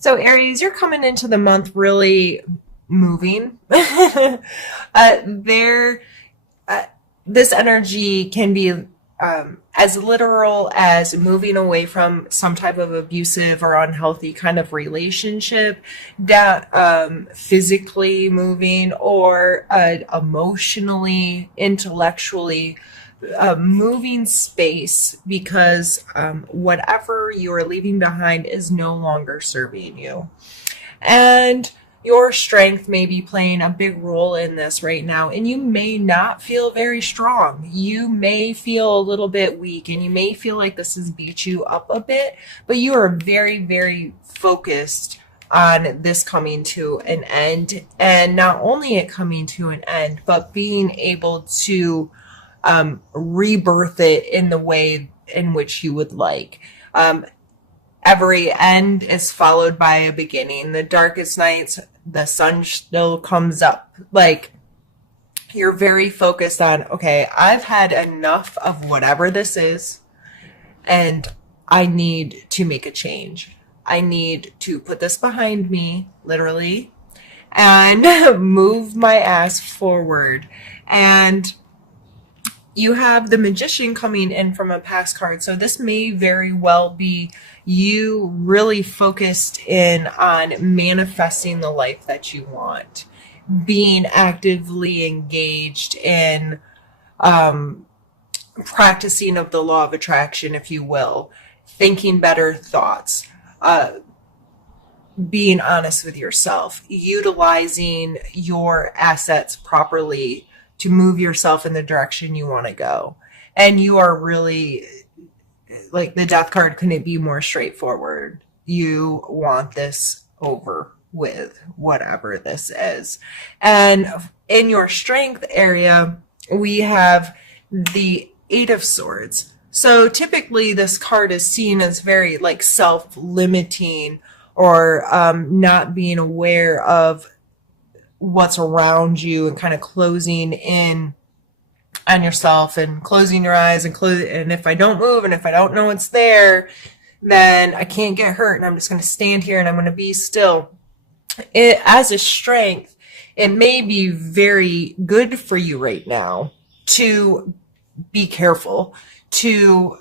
So, Aries, you're coming into the month really moving. There, uh, this energy can be as literal as moving away from some type of abusive or unhealthy kind of relationship, that physically moving, or emotionally, intellectually moving space, because whatever you are leaving behind is no longer serving you. And your strength may be playing a big role in this right now. And you may not feel very strong. You may feel a little bit weak, and you may feel like this has beat you up a bit, but you are very, very focused on this coming to an end. And not only it coming to an end, but being able to rebirth it in the way in which you would like. Every end is followed by a beginning. The darkest nights, the sun still comes up. Like, you're very focused on, okay, I've had enough of whatever this is, and I need to make a change. I need to put this behind me, literally, and move my ass forward. And you have the Magician coming in from a past card. So this may very well be you really focused in on manifesting the life that you want, being actively engaged in practicing of the law of attraction, if you will, thinking better thoughts, being honest with yourself, utilizing your assets properly to move yourself in the direction you want to go. And you are really, like, the death card couldn't be more straightforward. You want this over with, whatever this is. And in your strength area, we have the Eight of Swords. So typically this card is seen as very like self-limiting, or not being aware of what's around you, and kind of closing in on yourself and closing your eyes, and if I don't move and if I don't know it's there, then I can't get hurt, and I'm just going to stand here and I'm going to be still. It, as a strength, it may be very good for you right now to be careful, to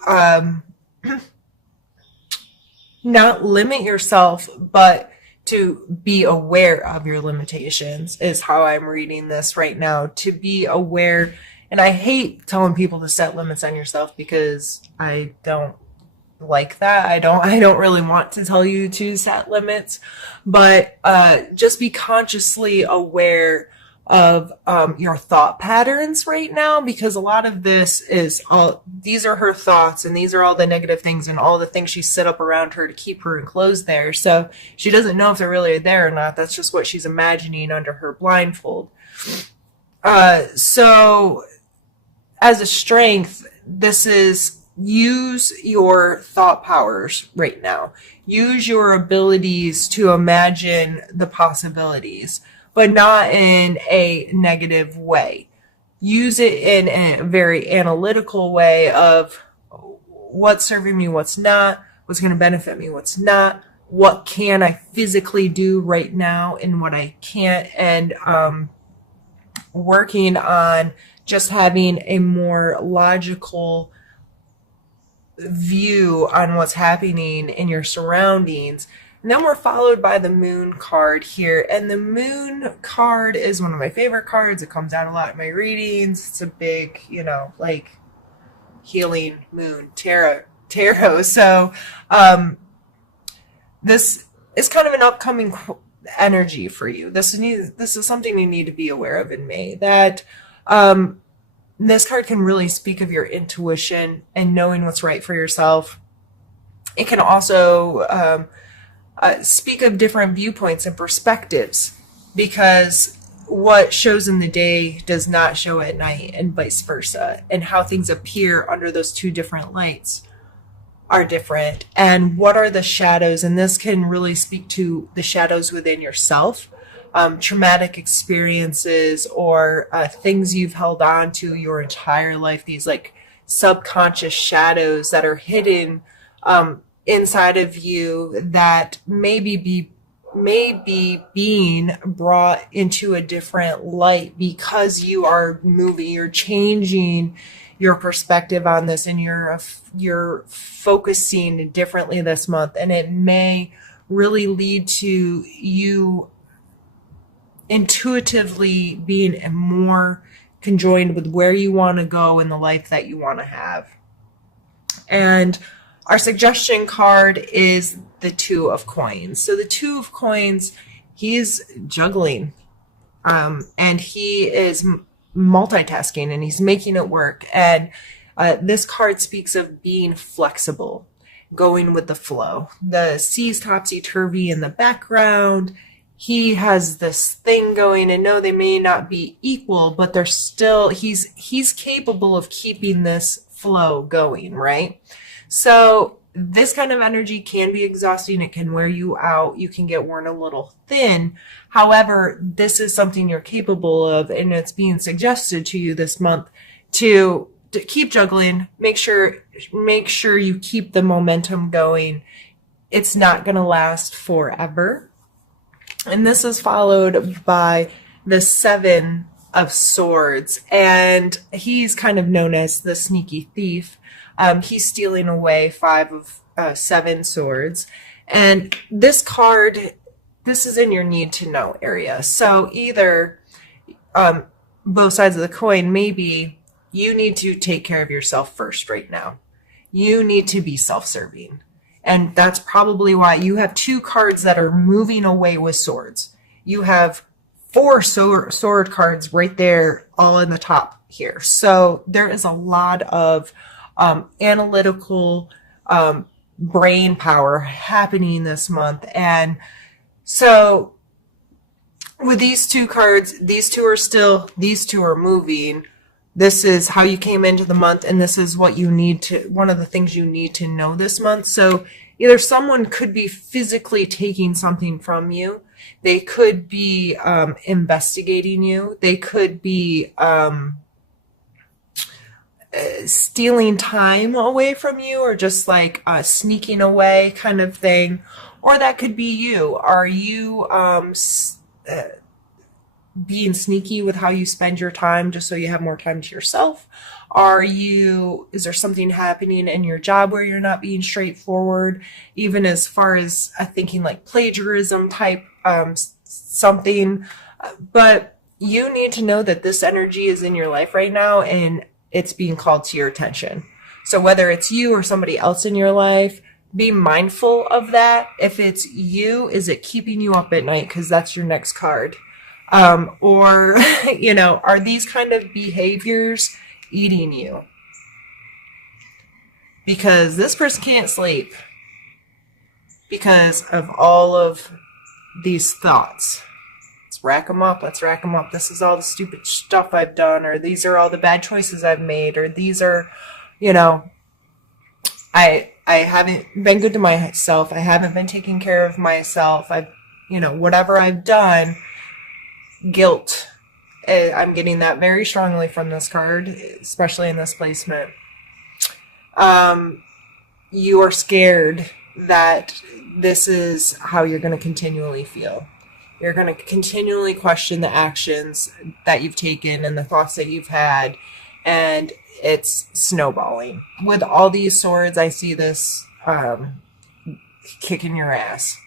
not limit yourself, but to be aware of your limitations, is how I'm reading this right now. To be aware. And I hate telling people to set limits on yourself, because I don't like that. I don't really want to tell you to set limits, but just be consciously aware of your thought patterns right now, because a lot of this is these are her thoughts, and these are all the negative things and all the things she set up around her to keep her enclosed there. So she doesn't know if they're really there or not. That's just what she's imagining under her blindfold. So as a strength, this is, use your thought powers right now. Use your abilities to imagine the possibilities, but not in a negative way. Use it in a very analytical way of what's serving me, what's not, what's going to benefit me, what's not, what can I physically do right now and what I can't, and working on just having a more logical view on what's happening in your surroundings. And then we're followed by the Moon card here. And the Moon card is one of my favorite cards. It comes out a lot in my readings. It's a big, like, healing moon tarot. So this is kind of an upcoming energy for you. This is something you need to be aware of in May. That this card can really speak of your intuition and knowing what's right for yourself. It can also speak of different viewpoints and perspectives, because what shows in the day does not show at night, and vice versa. And how things appear under those two different lights are different. And what are the shadows? And this can really speak to the shadows within yourself. Traumatic experiences, or things you've held on to your entire life, these like subconscious shadows that are hidden inside of you that may be being brought into a different light because you are moving, you're changing your perspective on this, and you're focusing differently this month, and it may really lead to you intuitively being more conjoined with where you want to go in the life that you want to have. And our suggestion card is the Two of Coins. So the Two of Coins, he's juggling, and he is multitasking, and he's making it work. And this card speaks of being flexible, going with the flow. The sea's topsy-turvy in the background. He has this thing going, and no, they may not be equal, but they're still, he's capable of keeping this flow going, right? So this kind of energy can be exhausting. It can wear you out. You can get worn a little thin. However, this is something you're capable of, and it's being suggested to you this month to keep juggling. Make sure you keep the momentum going. It's not going to last forever. And this is followed by the Seven of Swords, and he's kind of known as the sneaky thief. He's stealing away 5 of 7 swords. And this card, this is in your need to know area. So either both sides of the coin, maybe you need to take care of yourself first right now. You need to be self-serving. And that's probably why you have 2 cards that are moving away with swords. You have 4 sword cards right there, all in the top here. So there is a lot of analytical brain power happening this month. And so with these 2 cards, these two are moving. This is how you came into the month, and this is what you need to, one of the things you need to know this month. So either someone could be physically taking something from you. They could be investigating you. They could be stealing time away from you, or just like sneaking away kind of thing. Or that could be you. Are you being sneaky with how you spend your time just so you have more time to yourself? Is there something happening in your job where you're not being straightforward, even as far as thinking like plagiarism type something? But you need to know that this energy is in your life right now, and it's being called to your attention. So whether it's you or somebody else in your life, be mindful of that. If it's you, is it keeping you up at night? Because that's your next card. Or, are these kind of behaviors eating you? Because this person can't sleep because of all of these thoughts. Let's rack them up. This is all the stupid stuff I've done, or these are all the bad choices I've made, or these are, I haven't been good to myself. I haven't been taking care of myself. Whatever I've done. Guilt. I'm getting that very strongly from this card, especially in this placement. You are scared that this is how you're going to continually feel. You're going to continually question the actions that you've taken and the thoughts that you've had, and it's snowballing. With all these swords, I see this kicking your ass.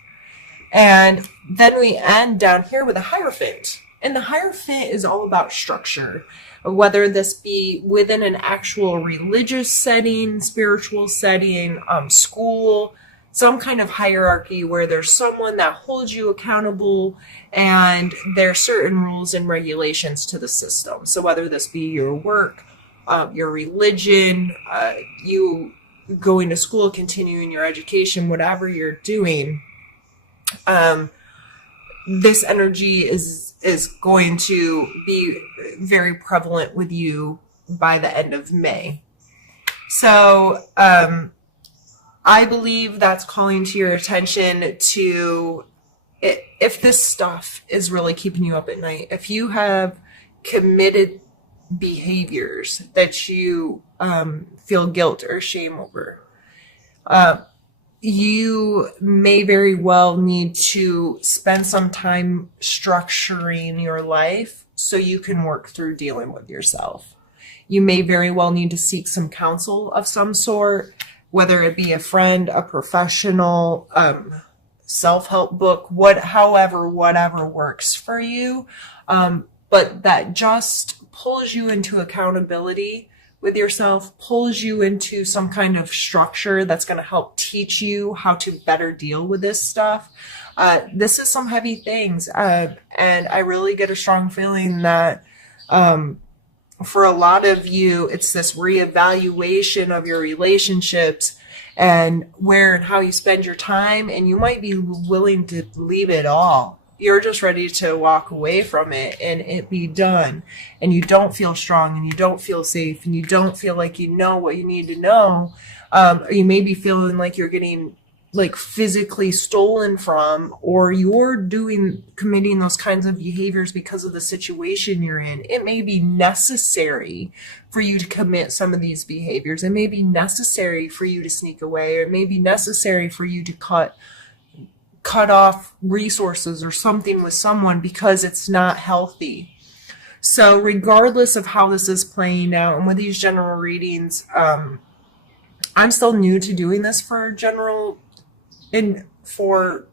And then we end down here with a Hierophant. And the Hierophant is all about structure, whether this be within an actual religious setting, spiritual setting, school, some kind of hierarchy where there's someone that holds you accountable, and there are certain rules and regulations to the system. So whether this be your work, your religion, you going to school, continuing your education, whatever you're doing, this energy is going to be very prevalent with you by the end of May. So I believe that's calling to your attention to if this stuff is really keeping you up at night, if you have committed behaviors that you feel guilt or shame over, you may very well need to spend some time structuring your life so you can work through dealing with yourself. You may very well need to seek some counsel of some sort, whether it be a friend, a professional, self-help book, whatever works for you. But that just pulls you into accountability with yourself, pulls you into some kind of structure that's going to help teach you how to better deal with this stuff. This is some heavy things. And I really get a strong feeling that, for a lot of you, it's this reevaluation of your relationships and where and how you spend your time. And you might be willing to leave it all. You're just ready to walk away from it and it be done. And you don't feel strong and you don't feel safe and you don't feel like you know what you need to know. Or you may be feeling like you're getting like physically stolen from, or you're committing those kinds of behaviors because of the situation you're in. It may be necessary for you to commit some of these behaviors. It may be necessary for you to sneak away, or it may be necessary for you to cut off resources or something with someone because it's not healthy. So regardless of how this is playing out, and with these general readings, I'm still new to doing this for general, for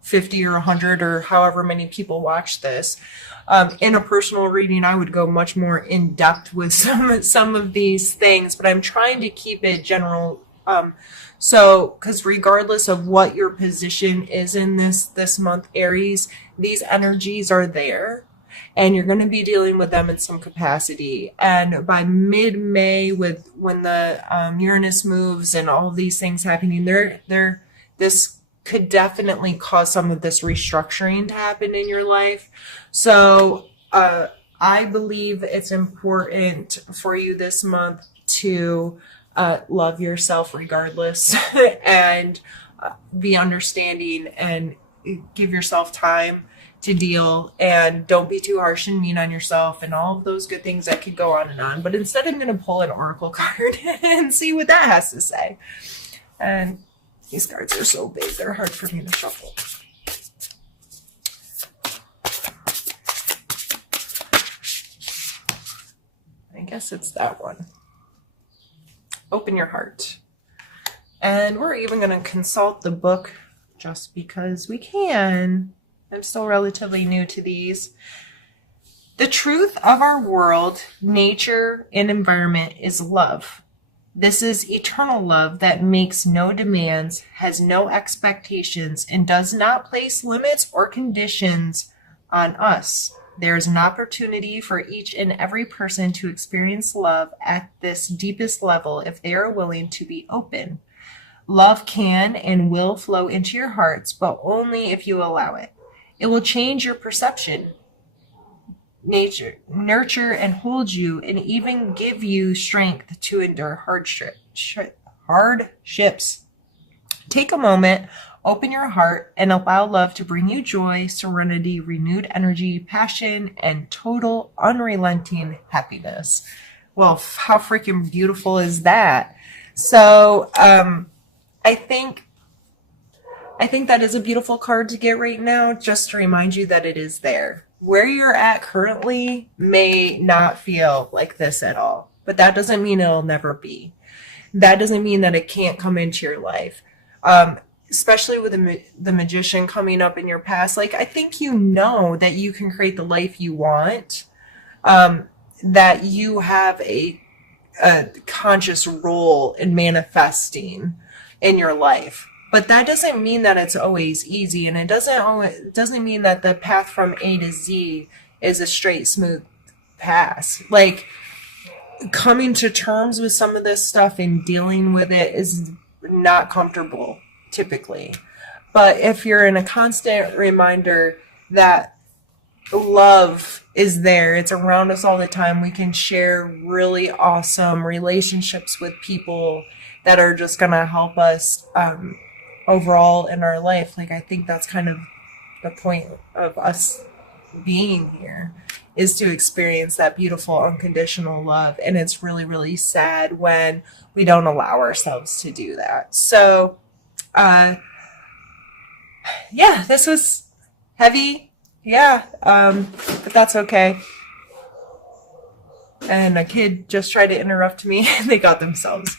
50 or 100 or however many people watch this. In a personal reading, I would go much more in depth with some of these things, but I'm trying to keep it general. Because regardless of what your position is in this month, Aries, these energies are there. And you're going to be dealing with them in some capacity. And by mid-May, when the Uranus moves and all of these things happening, this could definitely cause some of this restructuring to happen in your life. So I believe it's important for you this month to love yourself regardless and be understanding and give yourself time to deal, and don't be too harsh and mean on yourself and all of those good things that could go on and on. But instead, I'm going to pull an oracle card and see what that has to say. And these cards are so big, they're hard for me to shuffle. I guess it's that one. Open your heart. And we're even going to consult the book just because we can. I'm still relatively new to these. The truth of our world, nature, and environment is love. This is eternal love that makes no demands, has no expectations, and does not place limits or conditions on us. There is an opportunity for each and every person to experience love at this deepest level if they are willing to be open. Love can and will flow into your hearts, but only if you allow it. It will change your perception, nurture and hold you, and even give you strength to endure hardships. Take a moment, open your heart, and allow love to bring you joy, serenity, renewed energy, passion, and total unrelenting happiness. Well, how freaking beautiful is that? So, I think that is a beautiful card to get right now, just to remind you that it is there. Where you're at currently may not feel like this at all, but that doesn't mean it'll never be. That doesn't mean that it can't come into your life. Especially with the Magician coming up in your past. Like, I think you know that you can create the life you want, that you have a conscious role in manifesting in your life. But that doesn't mean that it's always easy, and it doesn't mean that the path from A to Z is a straight, smooth path. Like, coming to terms with some of this stuff and dealing with it is not comfortable, typically. But if you're in a constant reminder that love is there, it's around us all the time, we can share really awesome relationships with people that are just going to help us overall in our life. Like, I think that's kind of the point of us being here, is to experience that beautiful unconditional love. And it's really, really sad when we don't allow ourselves to do that. So Yeah, this was heavy. Yeah, but that's okay. And a kid just tried to interrupt me and they got themselves.